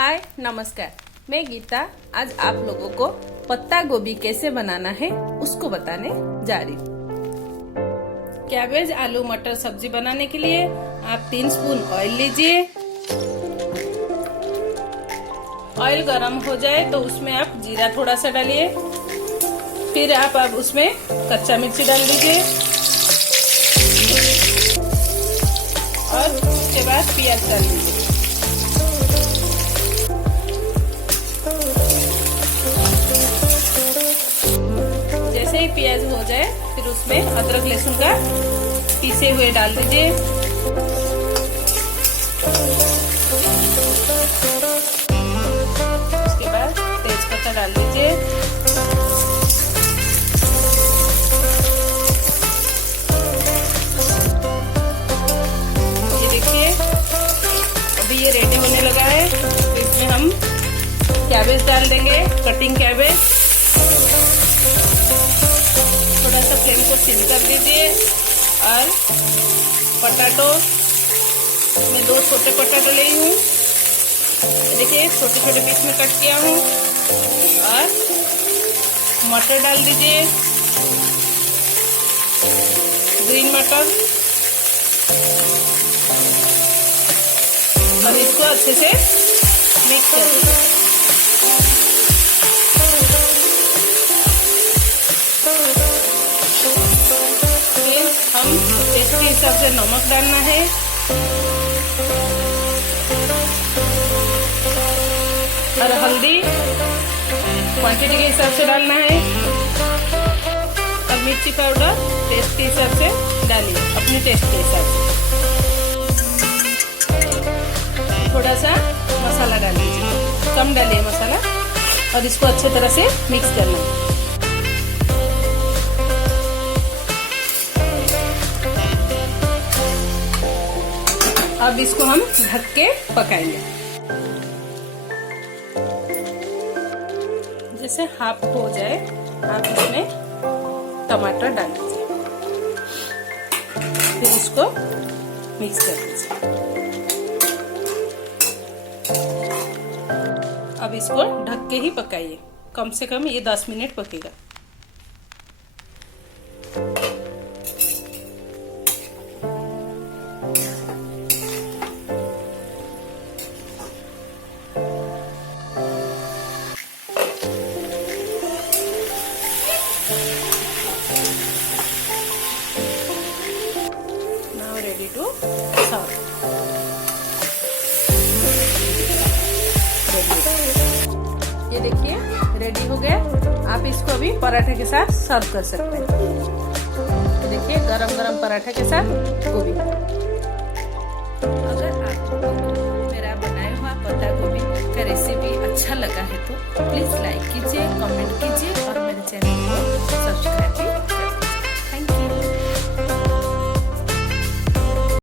हाय नमस्कार, मैं गीता आज आप लोगों को पत्ता गोभी कैसे बनाना है उसको बताने जा रही हूँ। कैबेज आलू मटर सब्जी बनाने के लिए आप 3 स्पून ऑयल लीजिए। ऑयल गरम हो जाए तो उसमें आप जीरा थोड़ा सा डालिए, फिर आप उसमें कच्चा मिर्ची डाल दीजिए और उसके बाद प्याज डाल दीजिए। जैसे ही प्याज हो जाए फिर उसमें अदरक लहसुन का पीसे हुए डाल दीजिए। उसके बाद तेज पत्ता डाल दीजिए। ये देखिए अभी ये रेडी होने लगा है, तो इसमें हम कैबेज डाल देंगे, कटिंग कैबेज। थोड़ा सा फ्लेम को सिम कर दीजिए और पटाटो मैं 2 छोटे पटाटो ली हूँ, देखिए छोटे छोटे पीस में कट किया हूँ। और मटर डाल दीजिए, ग्रीन मटर, और इसको अच्छे से मिक्स कर दीजिए। हम टेस्ट के हिसाब से नमक डालना है और हल्दी क्वांटिटी के हिसाब से डालना है और मिर्ची पाउडर टेस्ट के हिसाब से डालिए, अपने टेस्ट के हिसाब से। थोड़ा सा मसाला डाल दीजिए, कम डालिए मसाला, और इसको अच्छे तरह से मिक्स करना है। अब इसको हम ढक के पकाएंगे। जैसे हाफ हो जाए आप इसमें टमाटर डाल दीजिए, फिर इसको मिक्स कर दीजिए। अब इसको ढक के ही पकाइए, कम से कम ये 10 मिनट पकेगा। Ready to serve. ये देखिए रेडी हो गया। आप इसको अभी पराठे के साथ सर्व कर सकते हैं। देखिए गरम गरम पराठे के साथ गोभी।